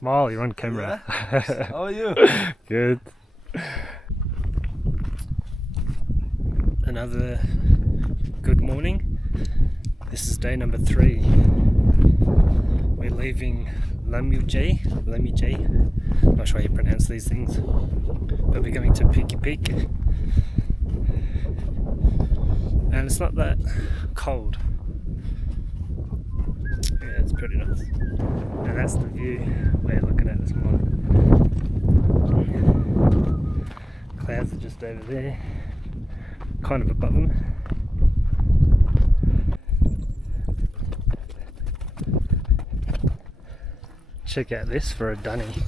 Smile, you're on camera. Yeah. How are you? Good. Another good morning. This is day number 3. We're leaving Lamujay. Not sure how you pronounce these things. But we're going to Peaky Peak. And it's not that cold. Yeah, it's pretty nice. And that's the view we're looking at this morning. Clouds are just over there, kind of above them. Check out this for a dunny.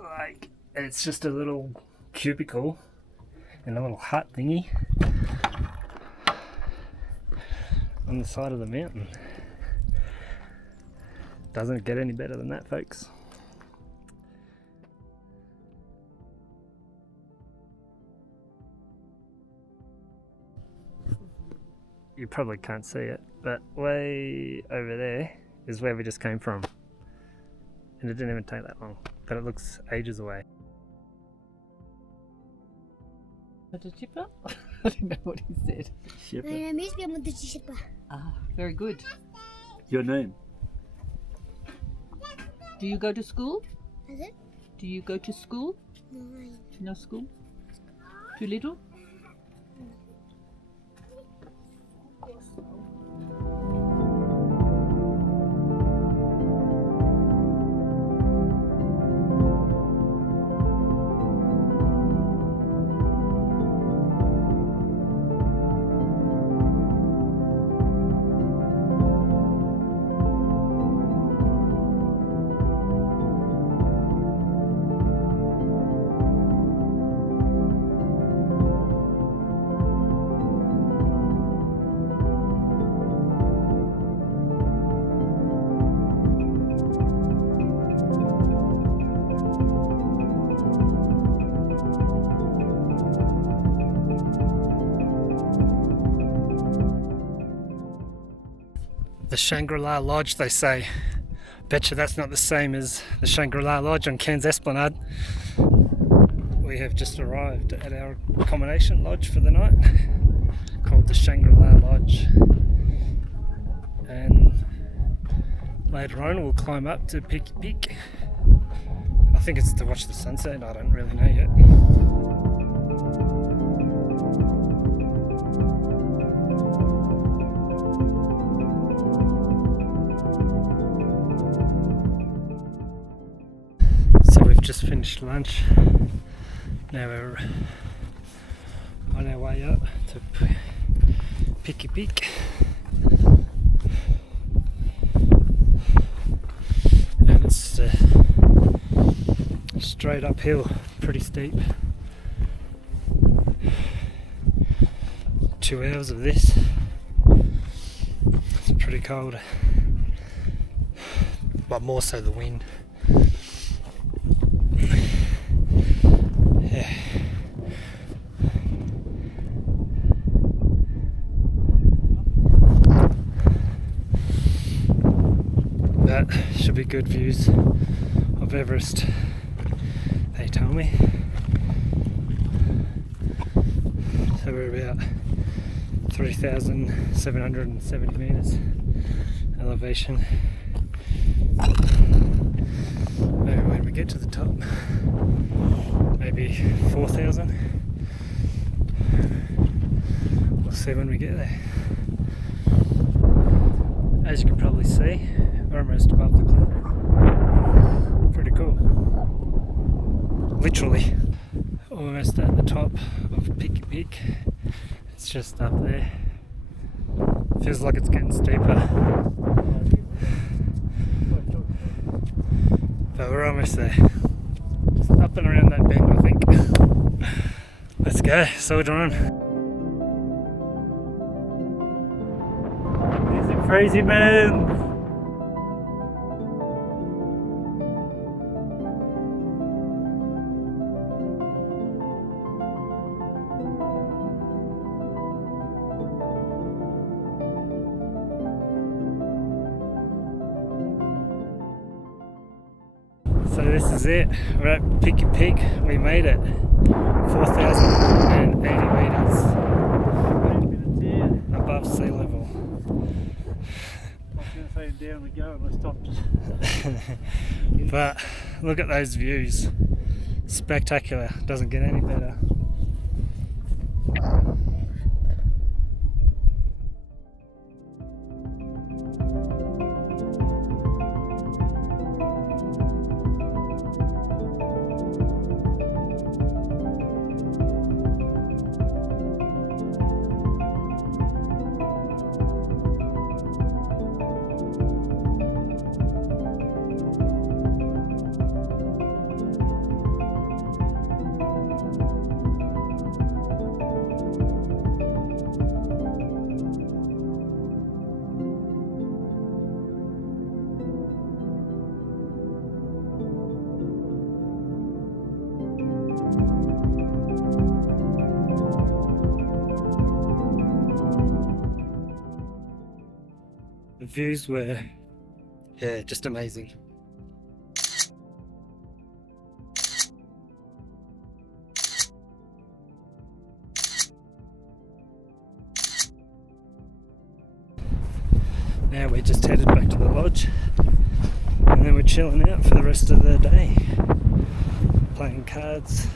Like, it's just a little cubicle in a little hut thingy on the side of the mountain. Doesn't get any better than that, folks. You probably can't see it, but way over there is where we just came from. And it didn't even take that long, but it looks ages away. What a chipper? I don't know what he said. Shipper. My name is Mother Chipper. Ah, very good. Your name? Do you go to school? Is it? Do you go to school? No. No school? Too little? The Shangri-La Lodge, they say. Betcha that's not the same as the Shangri-La Lodge on Cairns Esplanade. We have just arrived at our accommodation lodge for the night, called the Shangri-La Lodge. And later on we'll climb up to Peaky Peak. I think it's to watch the sunset, I don't really know yet. So we've just finished lunch. Now we're on our way up to Peaky Peak. And it's straight uphill, pretty steep. 2 hours of this. It's pretty cold, but more so the wind. Yeah. But should be good views of Everest, they tell me. So we're about 3,770 meters elevation. Maybe when we get to the top, maybe 4,000. We'll see when we get there. As you can probably see, we're almost above the clouds. Pretty cool. Literally. Almost at the top of Peaky Peak. It's just up there. Feels like it's getting steeper. But we're almost there. Just up and around that bend, I think. Let's go, soldier on. These are crazy, man. So this is it. We're at Picky Peak. We made it. 4,080 meters above sea level. I was going to say down we go and I stopped. But look at those views. Spectacular. Doesn't get any better. The views were, yeah, just amazing. Now we just headed back to the lodge and then we're chilling out for the rest of the day, playing cards.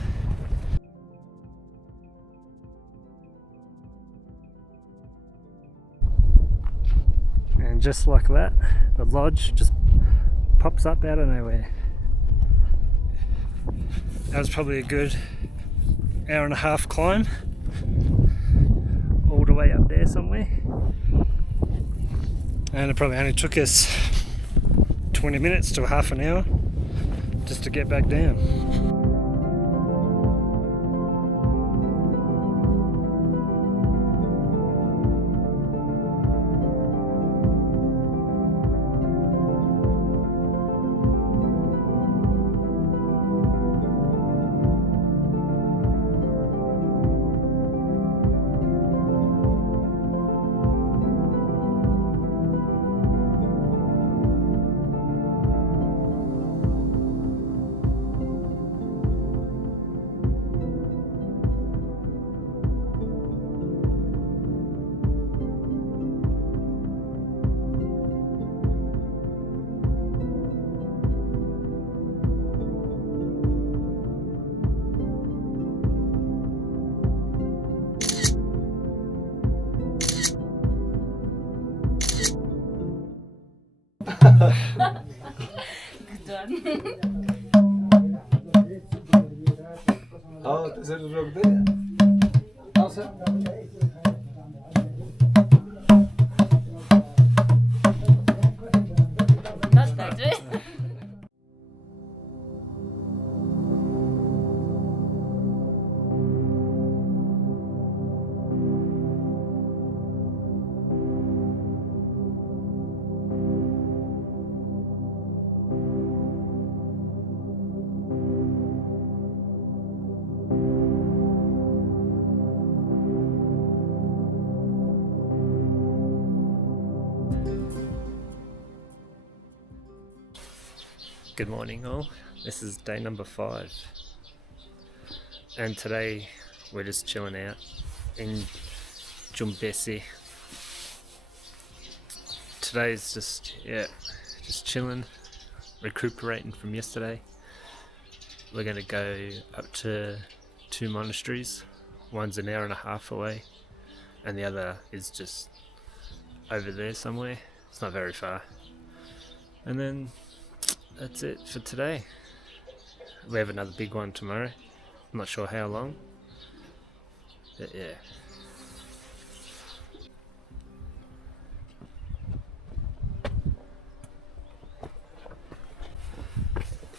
And just like that, the lodge just pops up out of nowhere. That was probably a good hour and a half climb, all the way up there somewhere. And it probably only took us 20 minutes to half an hour just to get back down. Good done. Ja, ser du rög det? Alltså. That's better. Good morning all, this is day number 5 and today we're just chilling out in Jumbesi. Today's just chilling, recuperating from yesterday. We're going to go up to 2 monasteries, one's an hour and a half away and the other is just over there somewhere, it's not very far. And then that's it for today. We have another big one tomorrow. I'm not sure how long. But yeah.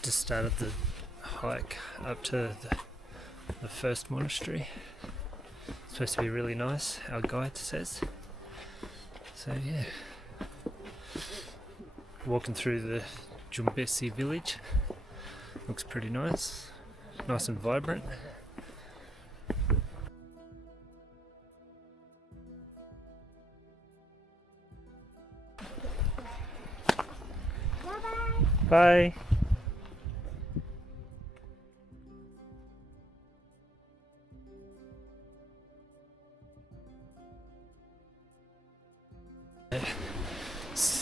Just started the hike up to the first monastery. It's supposed to be really nice, our guide says. So yeah. Walking through the Jumbesi village. Looks pretty nice. Nice and vibrant. Bye.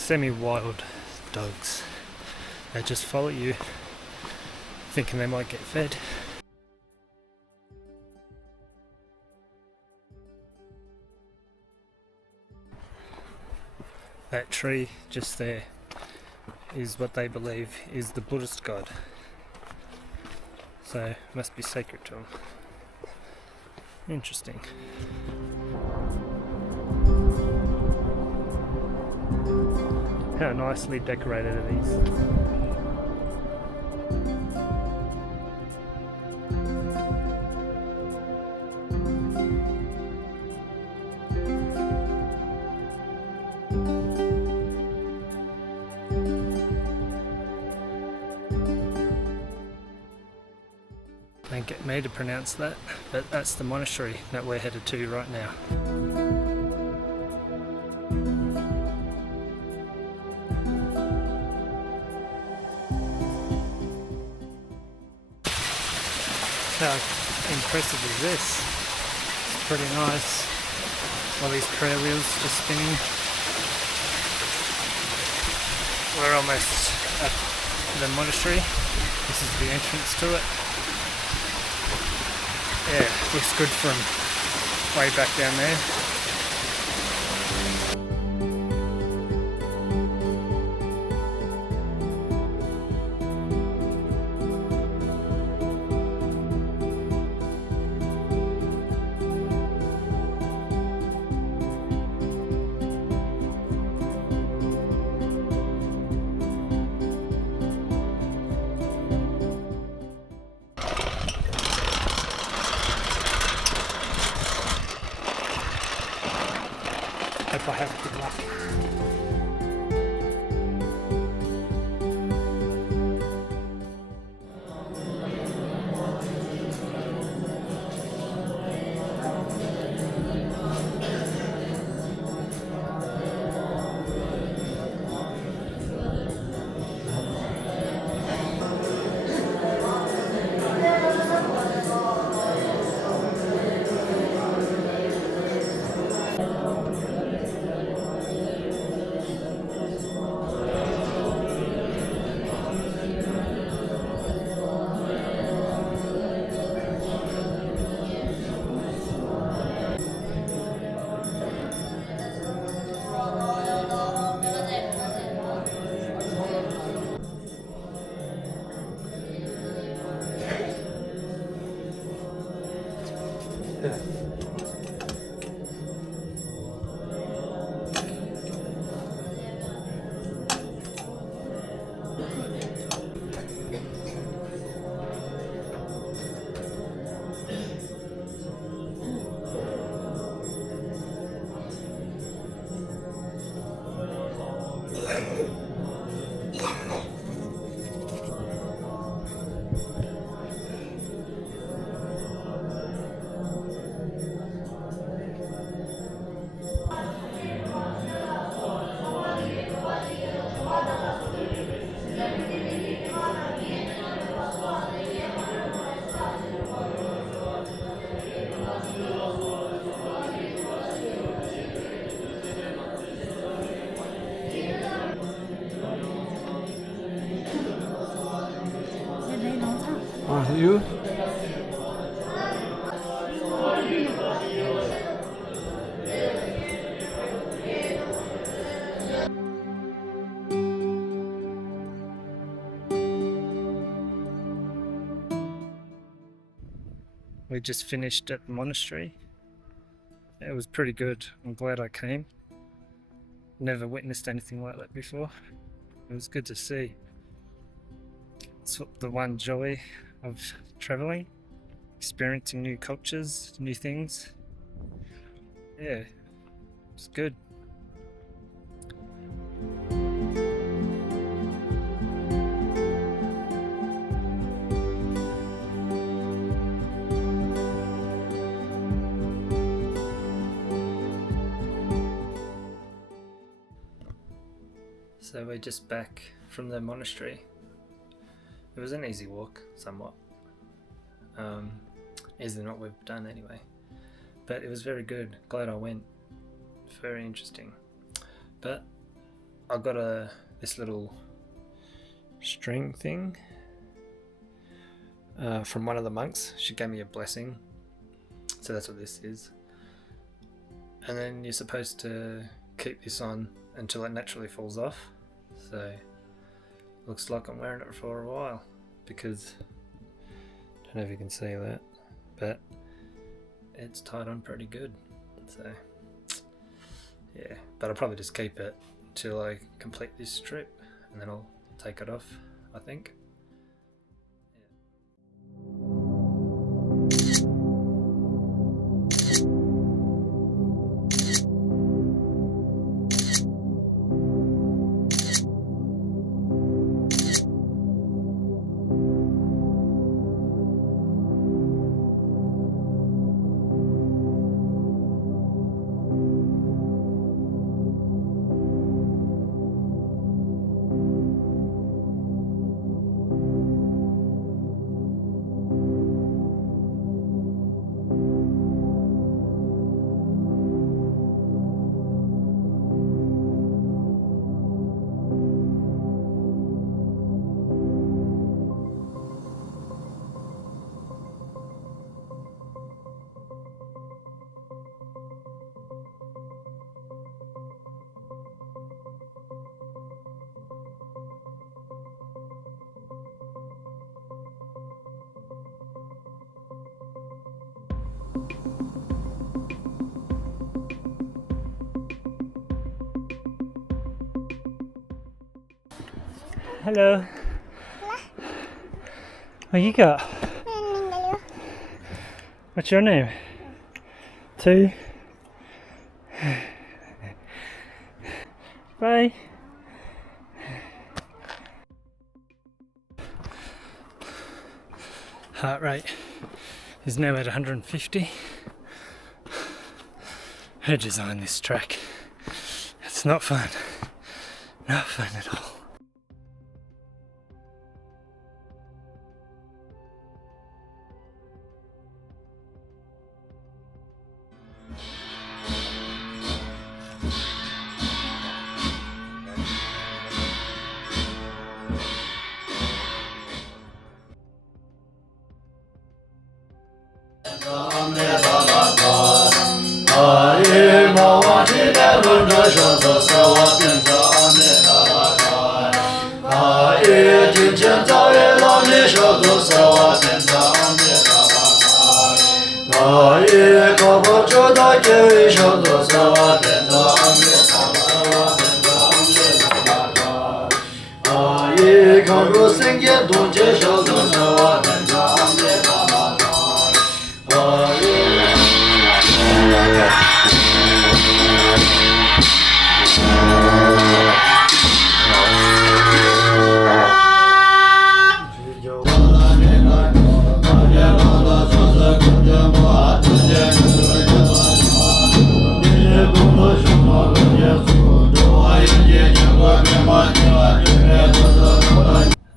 semi-wild dogs. They just follow you, thinking they might get fed. That tree just there is what they believe is the Buddhist god. So it must be sacred to them. Interesting. How nicely decorated are these? Don't get me to pronounce that, but that's the monastery that we're headed to right now. How impressive is this? It's pretty nice. All these prayer wheels just spinning. We're almost at the monastery. This is the entrance to it. Yeah, looks good from way back down there. Hope I have good luck. You? We just finished at the monastery. It was pretty good. I'm glad I came. Never witnessed anything like that before. It was good to see. It's the one joy of traveling, experiencing new cultures, new things. Yeah, it's good. So we're just back from the monastery. It was an easy walk, somewhat. Easier than what we've done anyway. But it was very good. Glad I went. Very interesting. But I got this little string thing from one of the monks. She gave me a blessing, so that's what this is. And then you're supposed to keep this on until it naturally falls off. So looks like I'm wearing it for a while, because I don't know if you can see that, but it's tied on pretty good. So yeah, but I'll probably just keep it till I complete this trip, and then I'll take it off, I think. Hello. What you got? What's your name? Two. Bye. Heart rate is now at 150. Who designed this track? It's not fun. Not fun at all.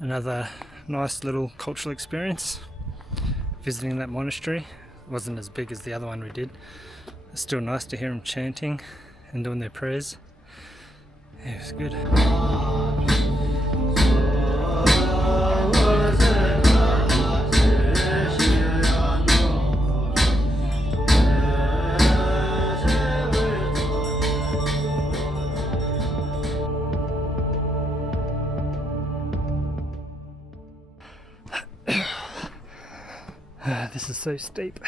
Another nice little cultural experience visiting that monastery. It wasn't as big as the other one we did. It's still nice to hear them chanting and doing their prayers. Yeah, it was good. This is so steep.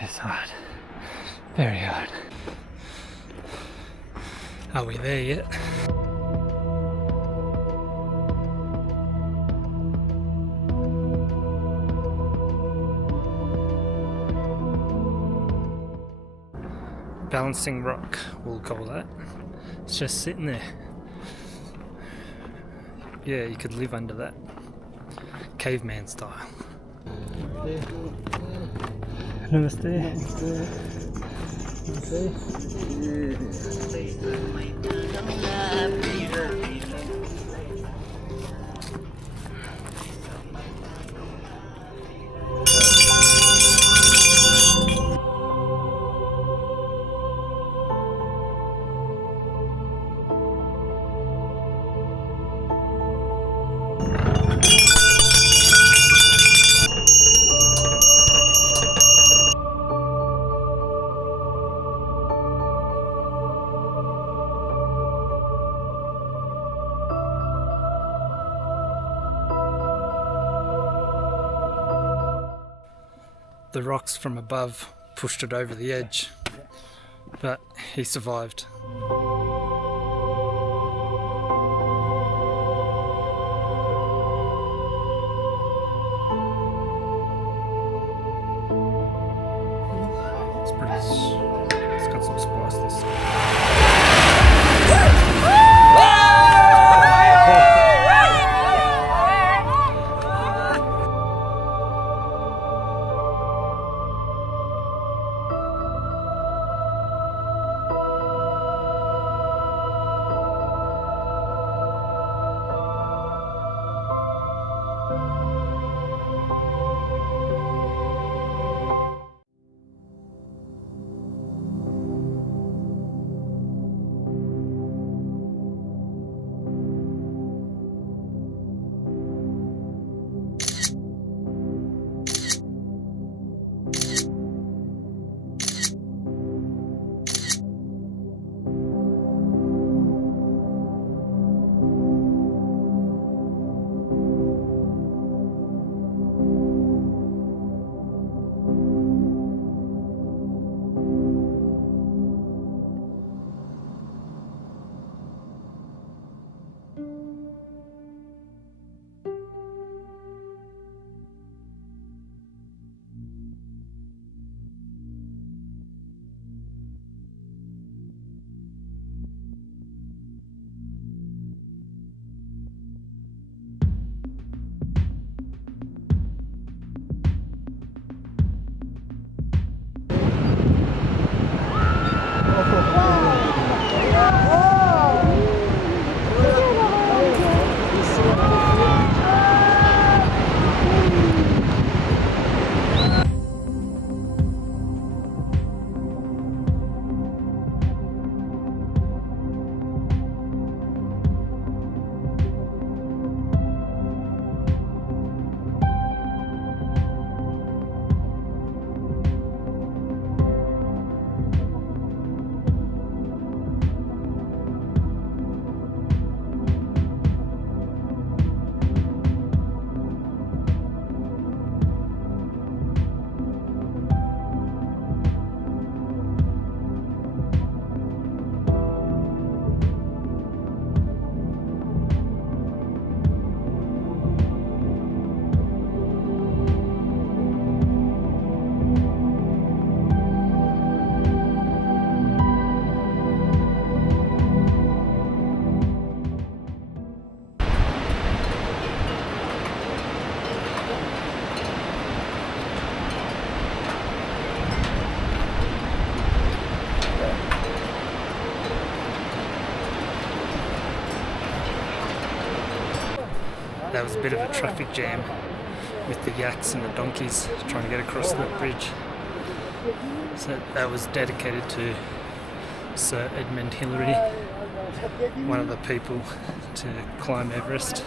It's hard. Very hard. Are we there yet? Balancing rock, we'll call that. It's just sitting there. Yeah, you could live under that. Caveman style. Namaste. the rocks from above pushed it over the edge, but he survived. It's got some spice this time. There was a bit of a traffic jam with the yaks and the donkeys trying to get across the bridge. So that was dedicated to Sir Edmund Hillary, one of the people to climb Everest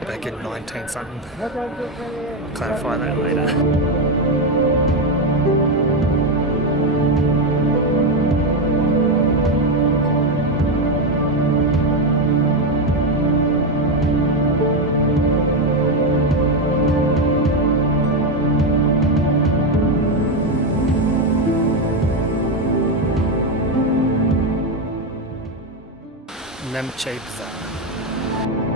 back in 19 something. I'll clarify that later. Namche Bazaar.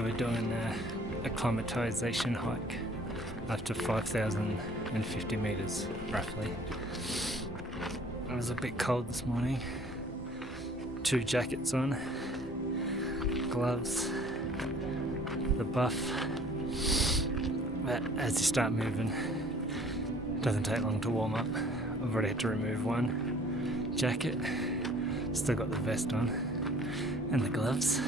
So we're doing a acclimatization hike up to 5,050 meters roughly. It was a bit cold this morning. 2 jackets on, gloves, the buff. But as you start moving, it doesn't take long to warm up. I've already had to remove one jacket, still got the vest on and the gloves.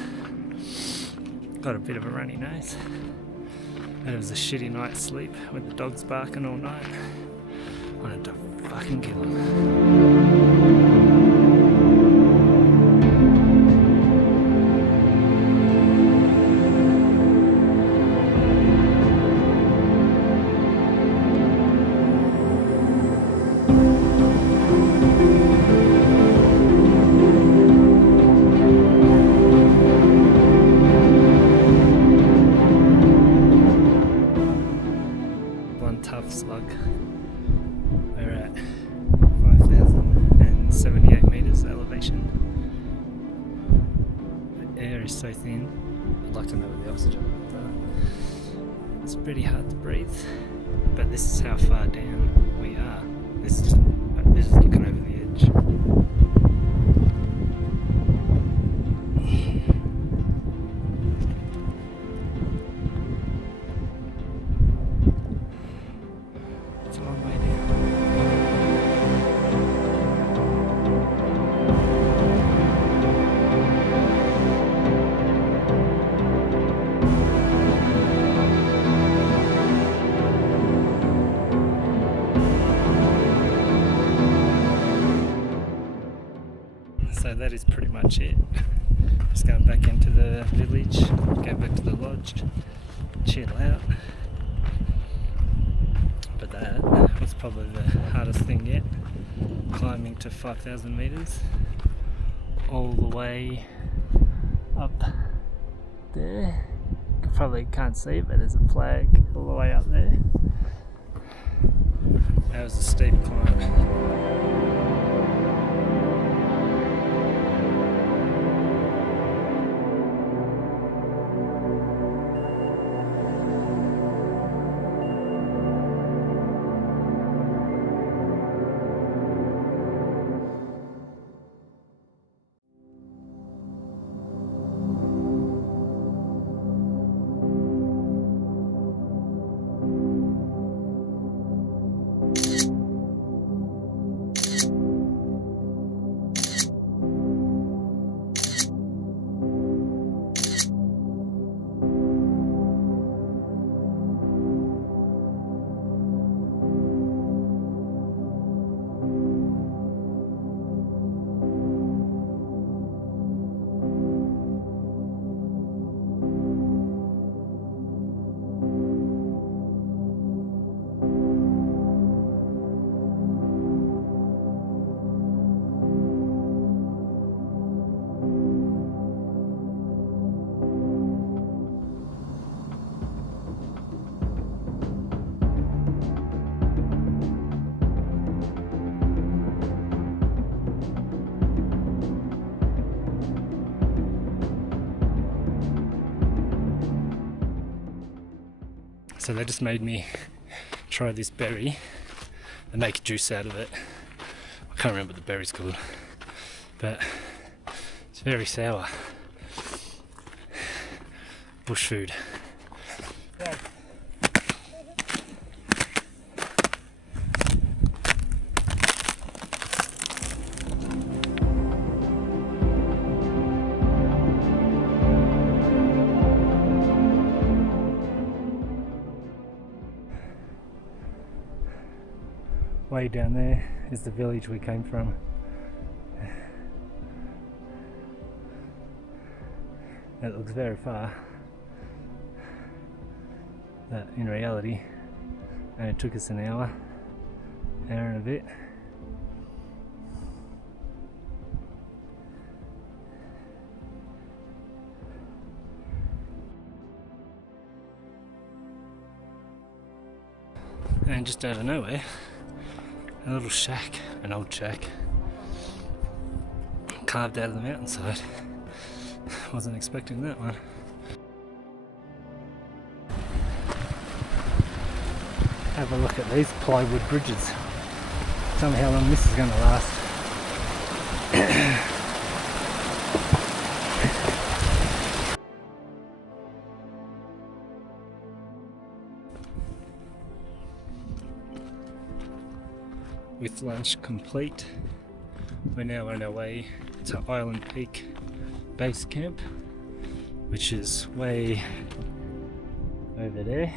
Got a bit of a runny nose. And it was a shitty night's sleep with the dogs barking all night. Wanted to fucking kill them. Tough slug. We're at 5,078 meters elevation. The air is so thin. I'd like to know what the oxygen levels are. It's pretty hard to breathe, but this is how far down we are. This is looking over the edge. It's a long way down. So that is pretty much it. Just going back into the village, go back to the lodge, chill out. But that was probably the hardest thing yet, climbing to 5,000 meters all the way up there. You probably can't see it, but there's a flag all the way up there. That was a steep climb. So they just made me try this berry and make juice out of it. I can't remember what the berry's called, but it's very sour. Bush food. Yeah. Way down there is the village we came from. It looks very far, but in reality it took us an hour and a bit. And just out of nowhere, a little shack, an old shack, carved out of the mountainside. Wasn't expecting that one. Have a look at these plywood bridges. Tell me how long this is going to last. With lunch complete, we're now on our way to Island Peak Base Camp, which is way over there.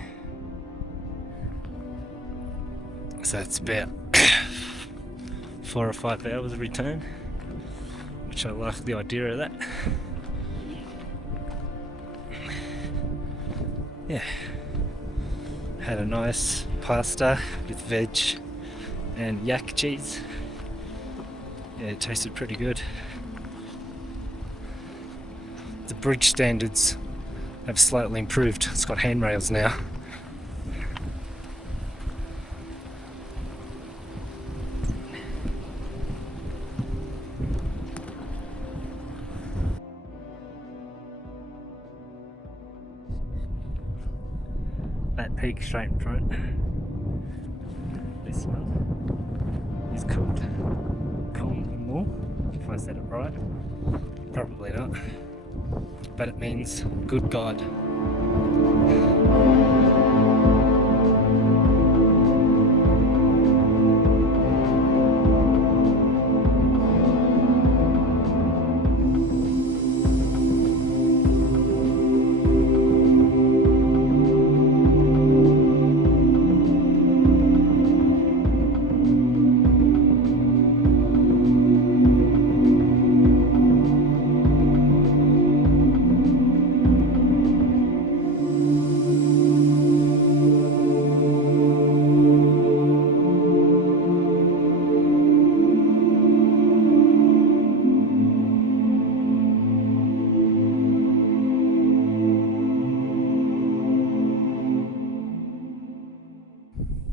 So it's about 4 or 5 hours return, which I like the idea of that. Yeah, had a nice pasta with veg and yak cheese. Yeah, it tasted pretty good. The bridge standards have slightly improved. It's got handrails now. That peak straight in front. This one is called Choling Monastery, if I said it right. Probably not. But it means good God.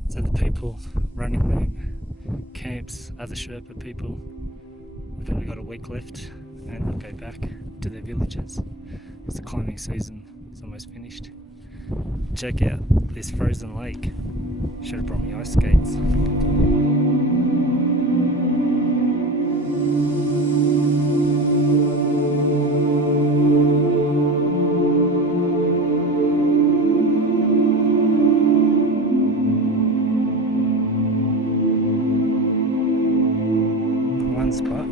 So the people running them camps, other Sherpa people, have only got a week left and they'll go back to their villages because the climbing season is almost finished. Check out this frozen lake. Should have brought me ice skates. One spot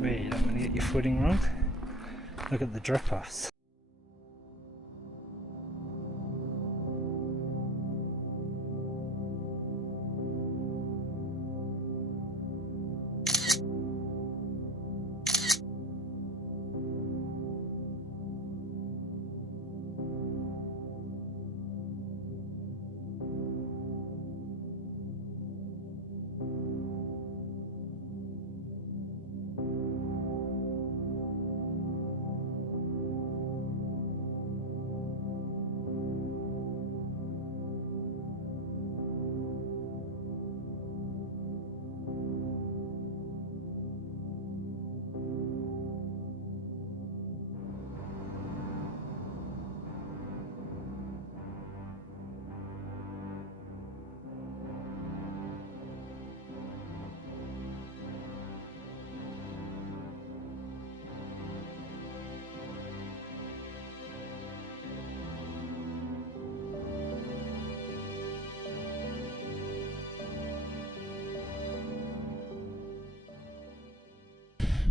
where you don't want to get your footing wrong. Look at the drop-offs.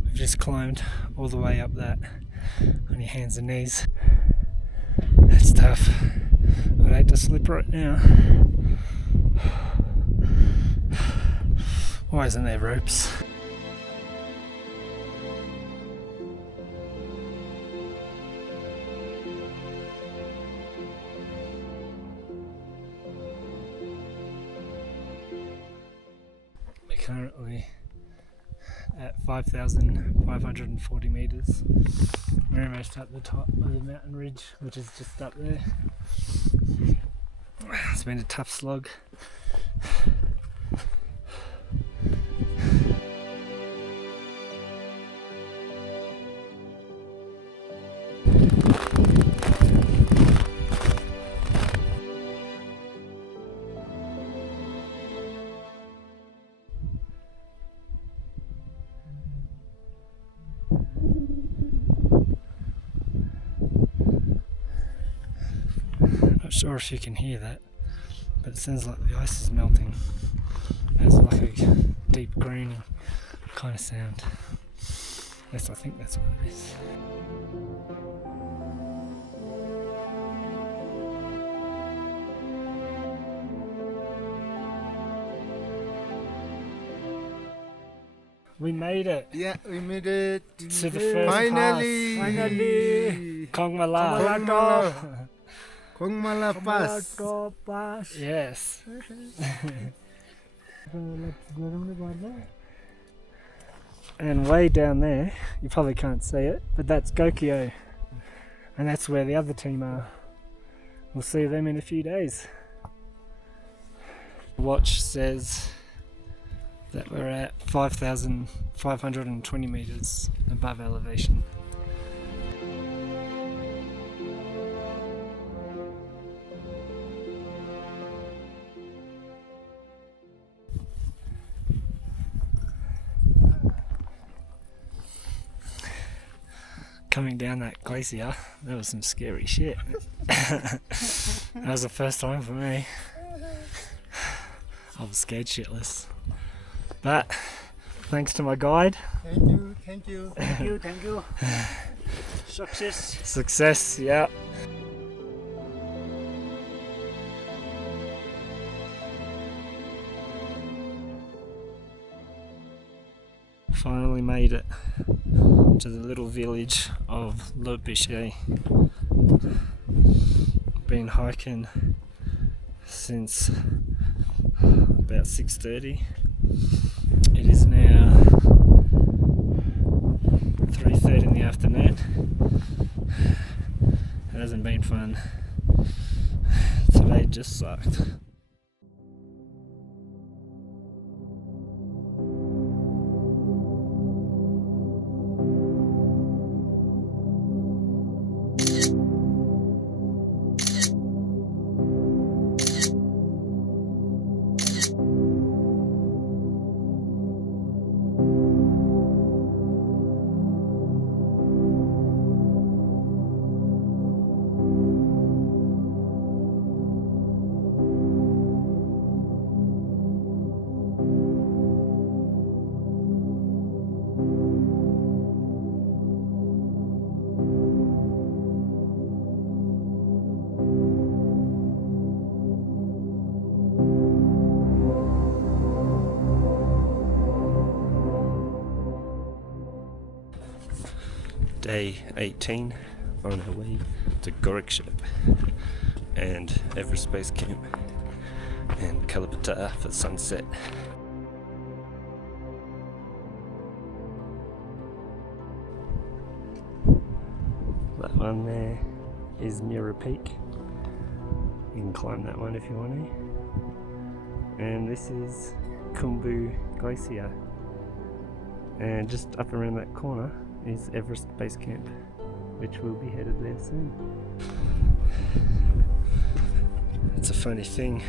We've just climbed all the way up that on your hands and knees. It's tough. I'd hate to slip right now. Why isn't there ropes? We're currently at 5,540 meters. We're almost at the top of the mountain ridge, which is just up there. It's been a tough slog. sure if you can hear that, but it sounds like the ice is melting. It has like a deep groaning kind of sound. I think that's what it is. We made it Yeah, we made it. to the first Finally. pass. Finally. Kongmala. Kongmala Pass. Pass. Yes. Let's go around the border. And way down there, you probably can't see it, but that's Gokyo. And that's where the other team are. We'll see them in a few days. Watch says that we're at 5,520 meters above elevation. Coming down that glacier, that was some scary shit. That was the first time for me. I was scared shitless. But thanks to my guide. Thank you, thank you. Thank you, thank you. Success. Success, yeah. Finally made it to the little village of Le Bichet. Been hiking since about 6:30. It is now 3:30 in the afternoon. It hasn't been fun. Today just sucked. Day 18 on our way to Gorakshep and Everest Base Camp and Kalapata for sunset. That one there is Mirror Peak. You can climb that one if you want to. And this is Khumbu Glacier. And just up around that corner is Everest Base Camp, which will be headed there soon. It's a funny thing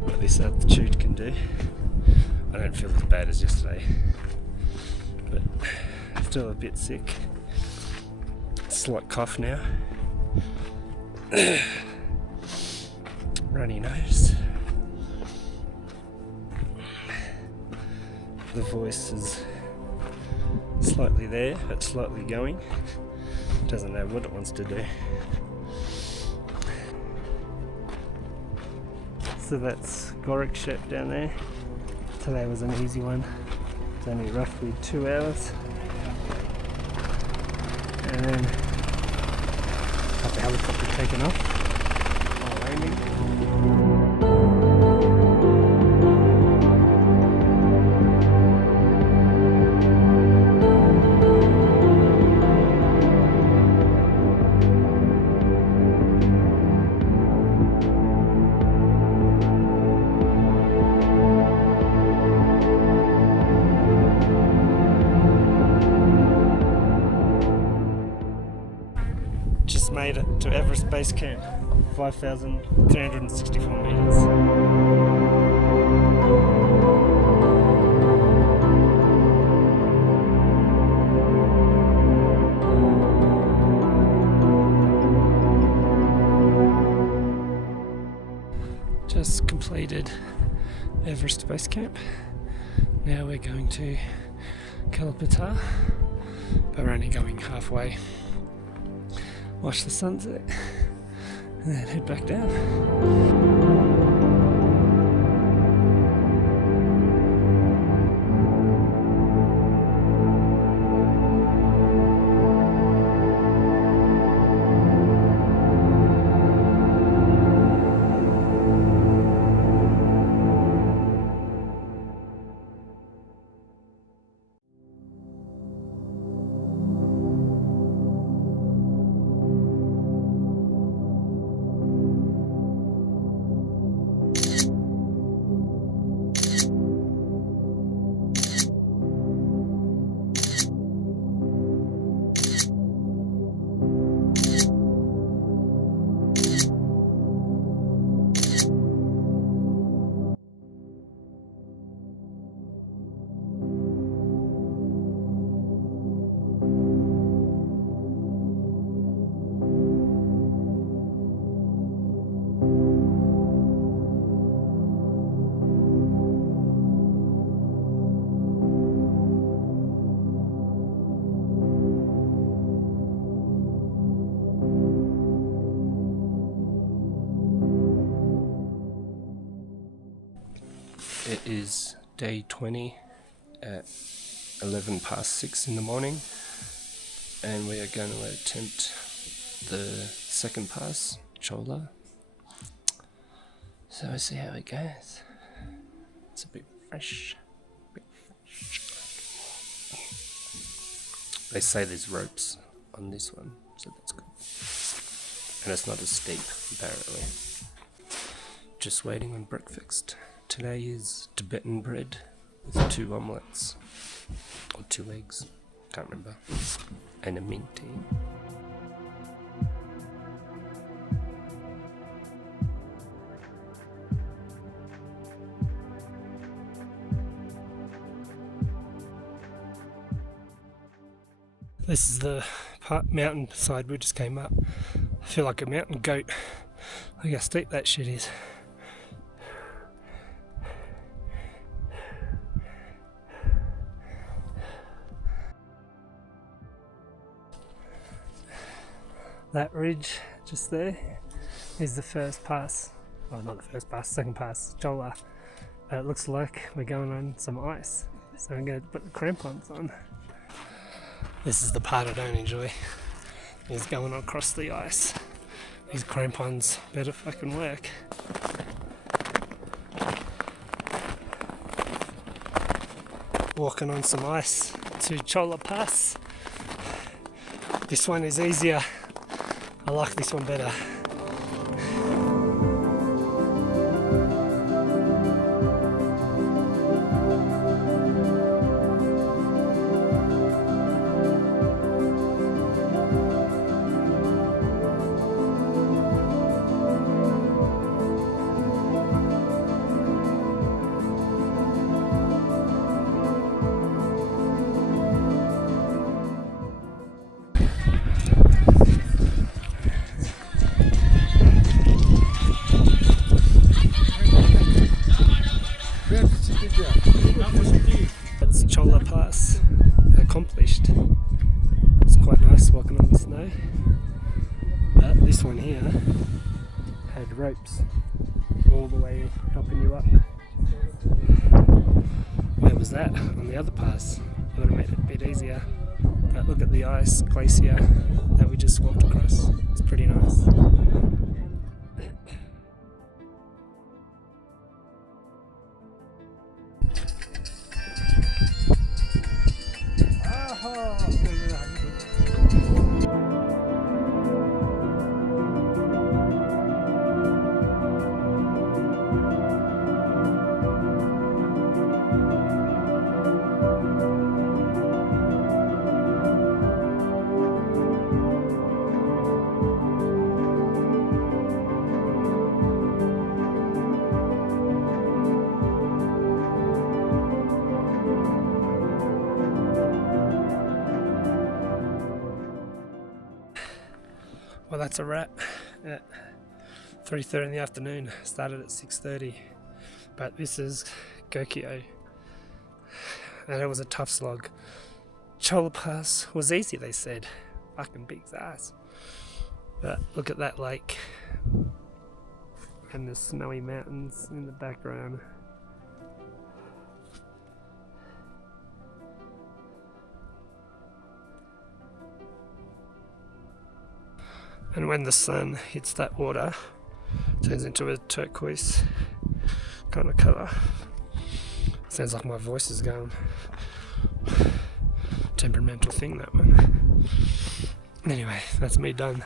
what this altitude can do. I don't feel as bad as yesterday, but still a bit sick. Slight cough now. Runny nose. The voice is slightly there, but slightly going. Doesn't know what it wants to do. So that's Gorakshep down there. Today was an easy one. It's only roughly 2 hours. And then got the helicopter taken off while landing. Just made it to Everest Base Camp, 5,364 meters. Just completed Everest Base Camp. Now we're going to Kalapatar, but we're only going halfway. Watch the sunset and then head back down. It is day 20 at 11 past 6 in the morning, and we are going to attempt the second pass, Chola. So we'll see how it goes. It's a bit fresh. They say there's ropes on this one, so that's good. And it's not as steep, apparently. Just waiting on breakfast. Today is Tibetan bread with 2 omelettes, or 2 eggs, can't remember, and a mint tea. This is the mountain side we just came up. I feel like a mountain goat. Look how steep that shit is. That ridge just there is the first pass. Oh, not the first pass, second pass, Chola. But it looks like we're going on some ice, so I'm going to put the crampons on. This is the part I don't enjoy, is going across the ice. These crampons better fucking work. Walking on some ice to Chola Pass. This one is easier. I like this one better. That's Chola Pass accomplished. It's quite nice walking on the snow, but this one here had ropes all the way helping you up. Where was that? On the other pass. It would have made it a bit easier, but look at the ice glacier that we just walked across. It's pretty nice. Well, that's a wrap at 3:30 in the afternoon. Started at 6:30. But this is Gokyo. And it was a tough slog. Chola Pass was easy, they said. Fucking big ass. But look at that lake. And the snowy mountains in the background. And when the sun hits that water, it turns into a turquoise kind of colour. Sounds like my voice is going. Temperamental thing, that one. Anyway, that's me done.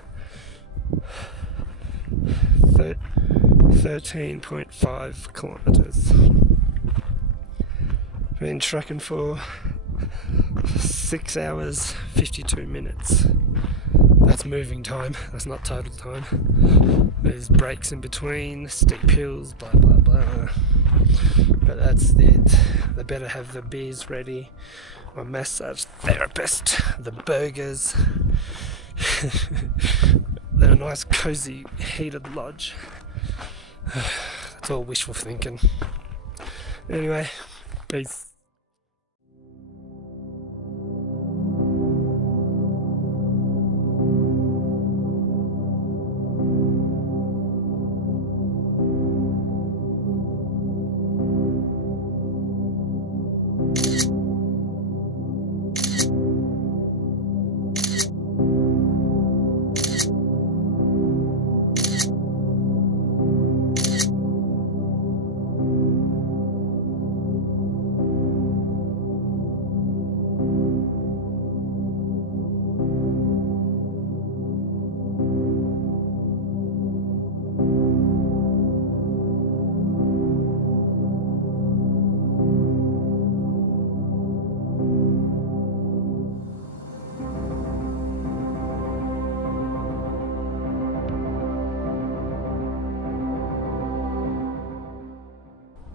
13.5 kilometres. Been trucking for 6 hours 52 minutes. That's moving time, that's not total time. There's breaks in between, steep hills, blah blah blah. But that's it. They better have the beers ready, my massage therapist, the burgers, then a nice cozy heated lodge. That's all wishful thinking. Anyway, peace.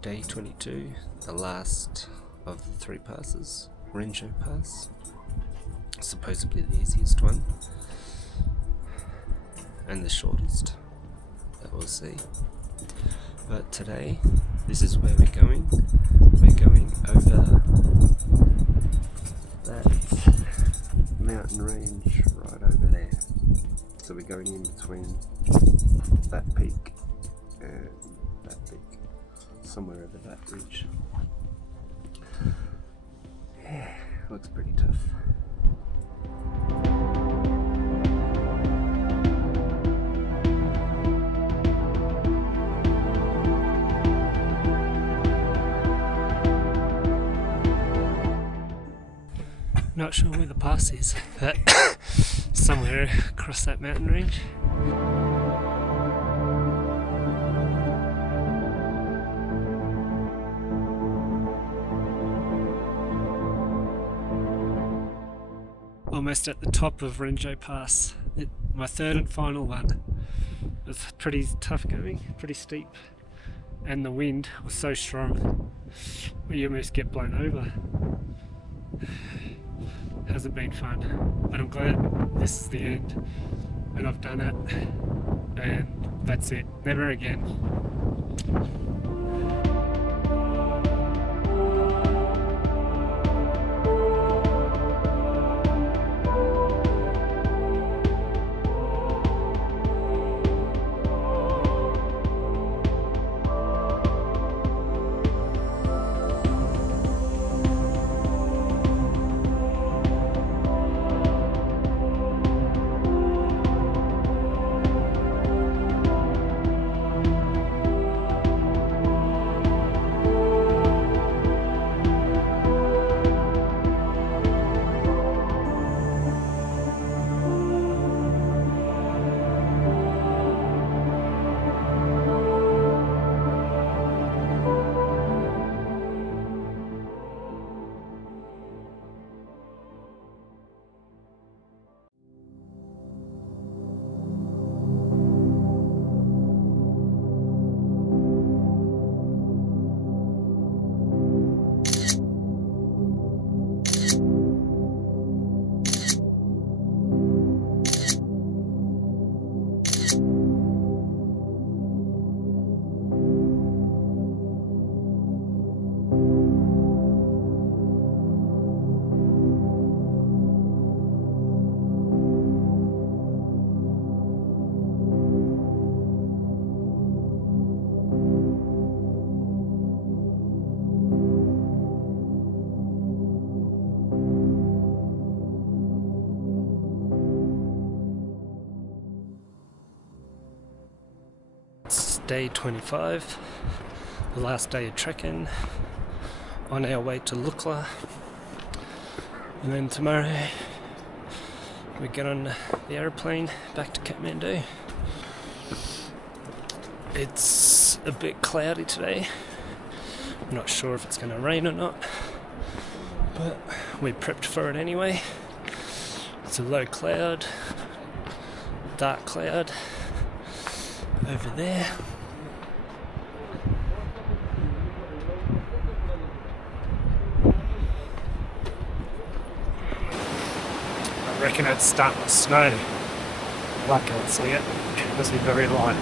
Day 22, the last of the 3 passes. Renjo Pass, supposedly the easiest one, and the shortest, that we'll see. But today, this is where we're going. We're going over that mountain range right over there. So we're going in between that peak and that peak. Somewhere over that ridge. Yeah, looks pretty tough. Not sure where the pass is, but somewhere across that mountain range. Almost at the top of Renjo Pass, my third and final one. It was pretty tough going, pretty steep, and the wind was so strong you almost get blown over. Hasn't been fun, but I'm glad this is the end and I've done it, and that's it, never again. day 25, the last day of trekking, on our way to Lukla, and then tomorrow we get on the aeroplane back to Kathmandu. It's a bit cloudy today. I'm not sure if it's going to rain or not, but we prepped for it anyway. It's a low cloud, dark cloud over there. I reckon it's starting to snow. I can't see it. It must be very light.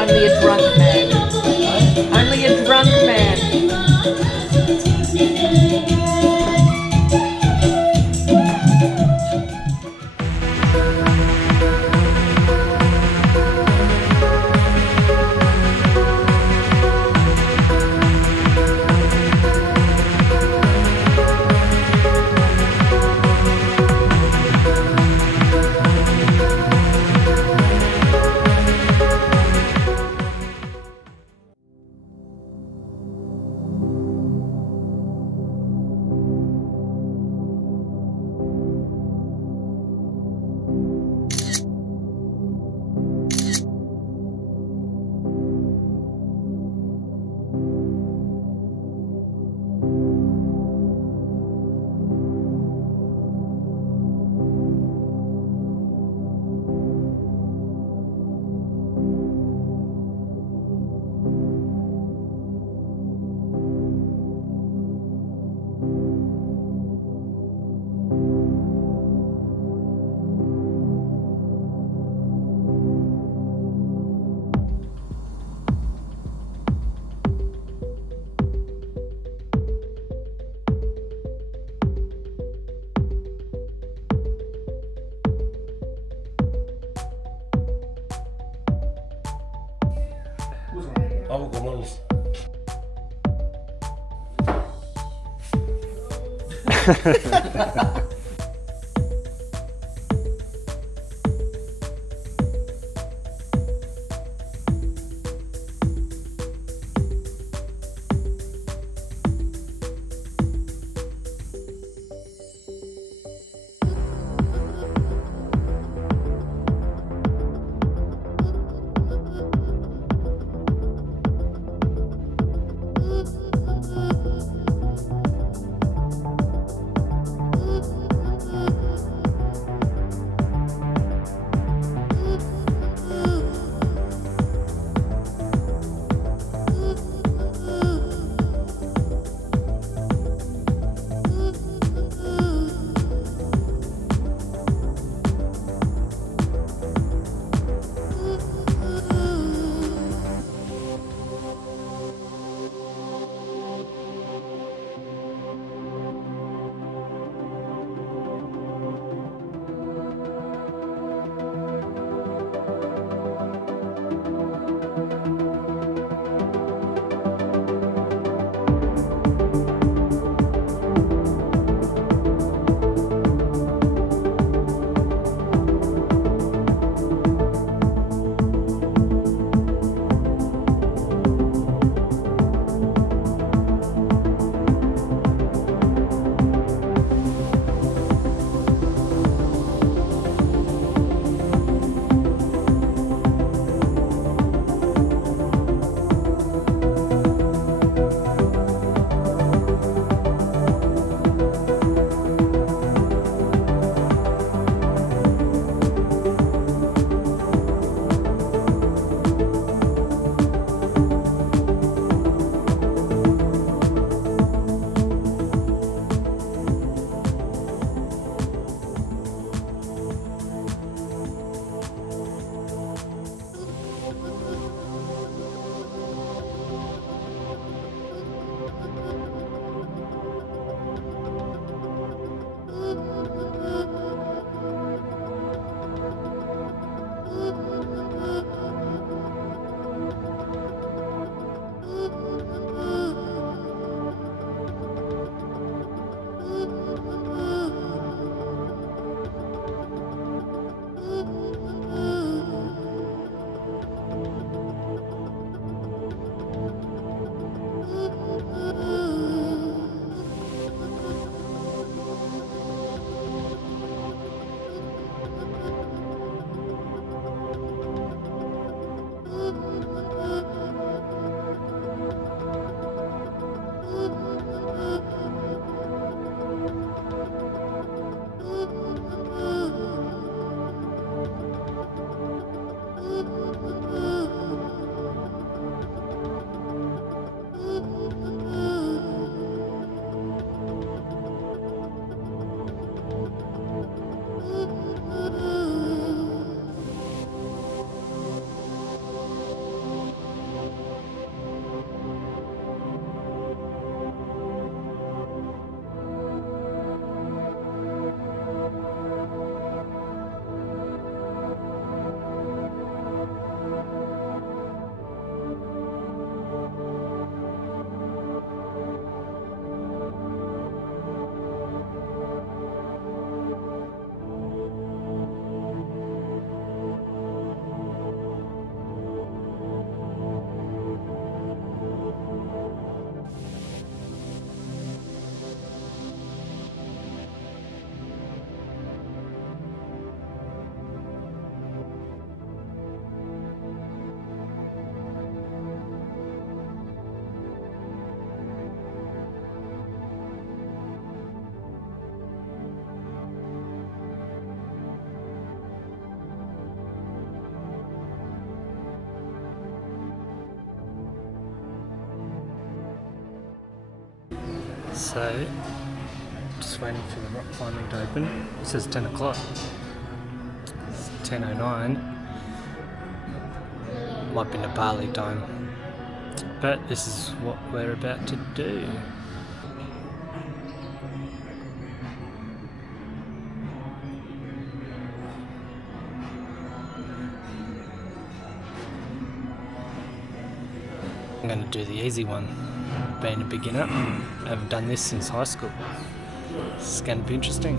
Only a drunk man. Only a drunk man. So, just waiting for the rock climbing to open. It says 10 o'clock. It's 10:09. Might be Nepali time. But this is what we're about to do. I'm going to do the easy one. Being a beginner, I haven't done this since high school. This is going to be interesting.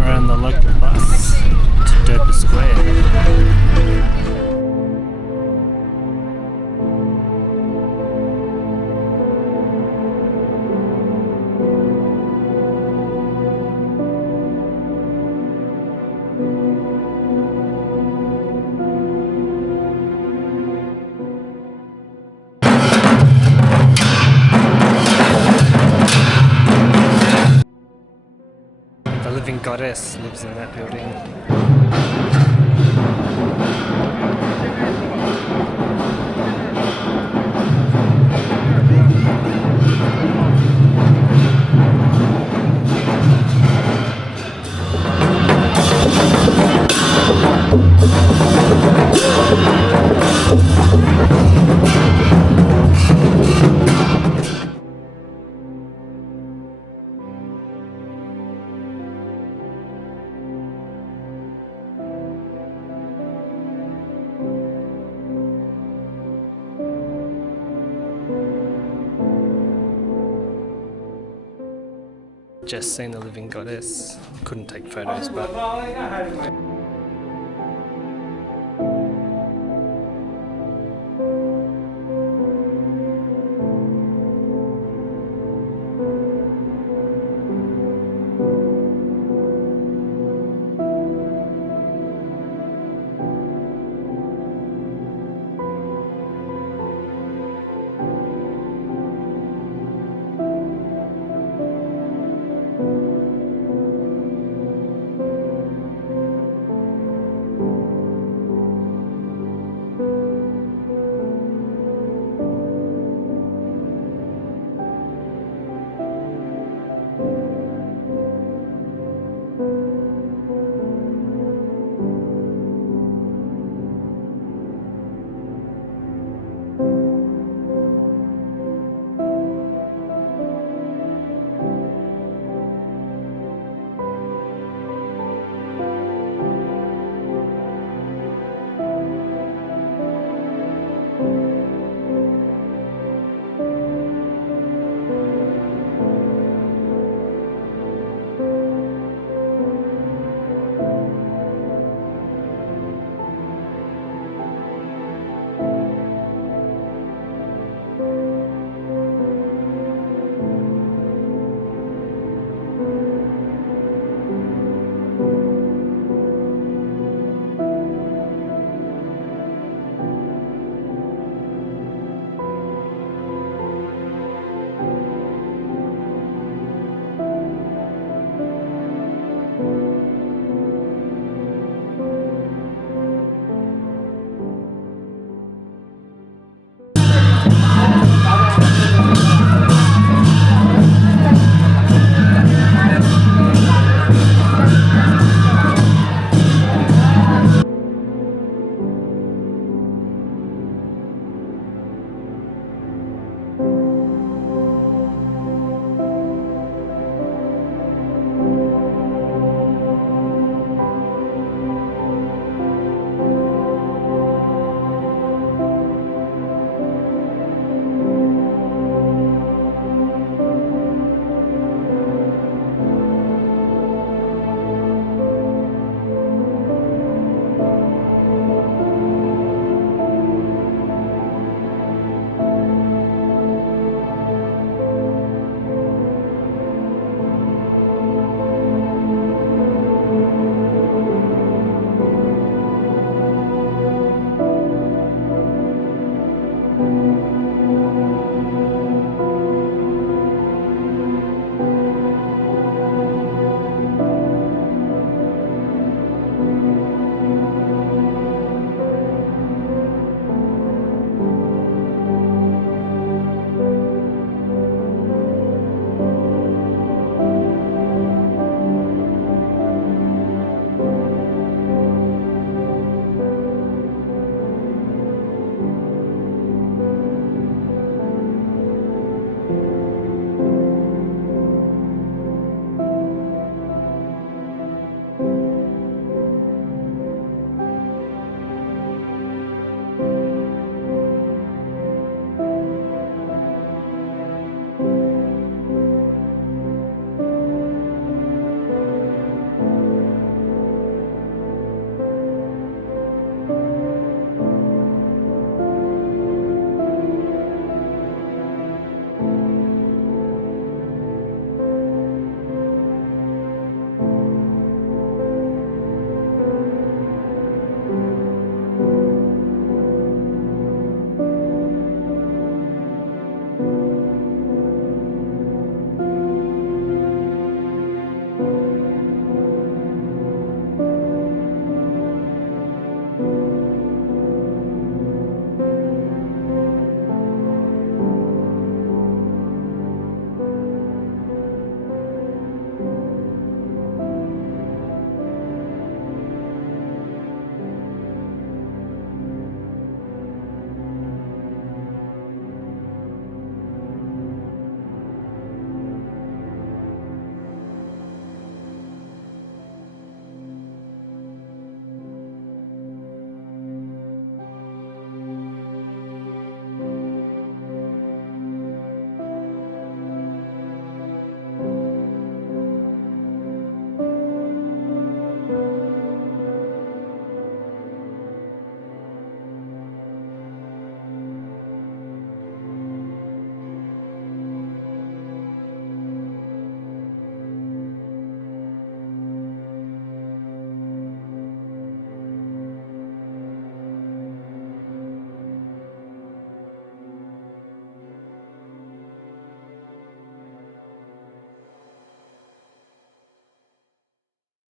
Around the local bus to Durban Square. The living goddess lives in that building. Just seen the living goddess. Couldn't take photos, but